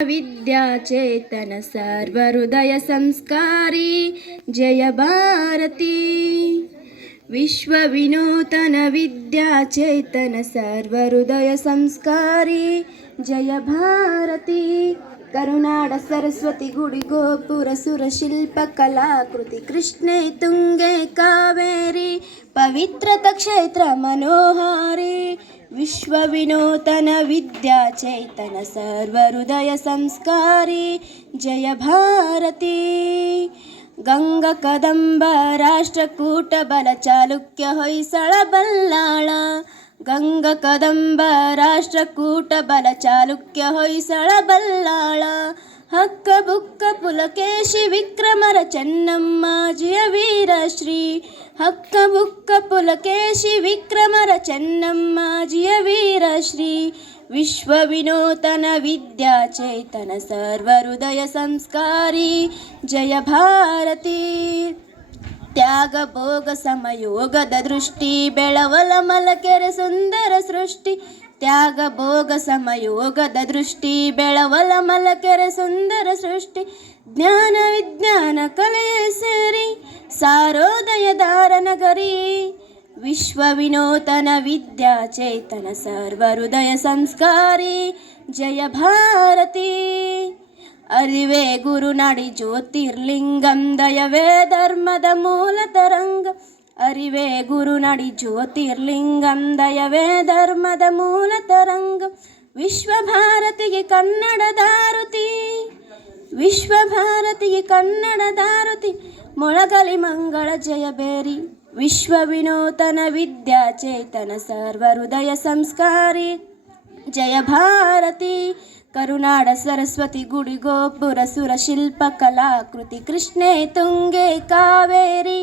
विद्याचेतन सर्वहृदय संस्कारी जय भारती। विश्वविनूतन विद्याचेतन सर्वहृदय संस्कारी जय भारती। करुनाड सरस्वती गुಡಿ ಗೋಪುರ ಸುರ ಶಿಲ್ಪ ಕಲಾಕೃತಿ ಕೃಷ್ಣೆ ತುಂಗೆ ಕಾವೇರಿ ಪವಿತ್ರತ ಕ್ಷೇತ್ರ ಮನೋಹಾರಿ। विश्वविनूतन विद्याचेतन सर्वहृदय संस्कारी जय भारती। गंगा कदंब राष्ट्रकूट बल चालुक्य ಹೊಯ್ಸಳ ಬಲ್ಲಾಳ। गंगा कदंब राष्ट्रकूट बल चालुक्य ಹೊಯ್ಸಳ ಬಲ್ಲಾಳ। ಹಕ್ಕ ಬುಕ್ಕ ಪುಲಕೇಶಿ ವಿಕ್ರಮರ ಚೆನ್ನಮ್ಮಾಜಿಯ ವೀರಶ್ರೀ। ಹಕ್ಕ ಬುಕ್ಕ ಪುಲಕೇಶಿ ವಿಕ್ರಮರ ಚೆನ್ನಮ್ಮಾಜಿಯ ವೀರಶ್ರೀ। ವಿಶ್ವವಿನೂತನ ವಿದ್ಯಾಚೇತನ ಸರ್ವಹೃದಯ ಸಂಸ್कारी ಜಯ ಭಾರತಿ। ತ್ಯಾಗ ಭೋಗ ಸಮಯೋಗದ ದೃಷ್ಟಿ ಬೆಳವಲ ಮಲಕೆರೆ ಸುಂದರ ಸೃಷ್ಟಿ। ತ್ಯಾಗ ಭೋಗ ಸಮಯೋಗದ ದೃಷ್ಟಿ ಬೆಳವಲ ಮಲಕೆರೆ ಸುಂದರ ಸೃಷ್ಟಿ। ಜ್ಞಾನ ವಿಜ್ಞಾನ ಕಲೆಯ ಸೇರಿ ಸಾರೋದಯದಾರ ನಗರಿ। ವಿಶ್ವವಿನೂತನ ವಿದ್ಯಾಚೇತನ ಸರ್ವಹೃದಯ ಸಂಸ್कारी ಜಯ ಭಾರತಿ। ಅರಿವೇ ಗುರುನಾಡಿ ಜ್ಯೋತಿರ್ಲಿಂಗಂ ದಯವೇ ಧರ್ಮದ ಮೂಲ ತರಂಗ। ಅರಿವೇ ಗುರುನಾಡಿ ಜ್ಯೋತಿರ್ಲಿಂಗಂ ದಯವೇ ಧರ್ಮದ ಮೂಲ ತರಂಗ। ವಿಶ್ವಭಾರತಿಗೆ ಕನ್ನಡ ದಾರುತಿ। ವಿಶ್ವಭಾರತಿಗೆ ಕನ್ನಡ ದಾರುತಿ ಮೊಳಗಲಿ ಮಂಗಳ ಜಯಬೇರಿ। ವಿಶ್ವವಿನೂತನ ವಿದ್ಯಾಚೇತನ ಸರ್ವಹೃದಯ ಸಂಸ್कारी ಜಯ ಭಾರತಿ। ಕರುನಾಡ ಸರಸ್ವತಿ ಗುಡಿ ಗೋಪುರ ಸುರ ಶಿಲ್ಪ ಕಲಾಕೃತಿ ಕೃಷ್ಣೆ ತುಂಗೆ ಕಾವೇರಿ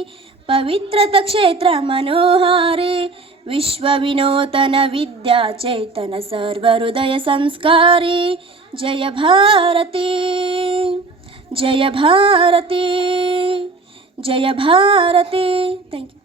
ಪವಿತ್ರತ ಕ್ಷೇತ್ರ ಮನೋಹಾರಿ। ವಿಶ್ವವಿನೂತನ ವಿದ್ಯಾಚೇತನ ಸರ್ವಹೃದಯ ಸಂಸ್कारी ಜಯ ಭಾರತಿ। ಜಯ ಭಾರತಿ ಜಯ ಭಾರತಿ। Thank you.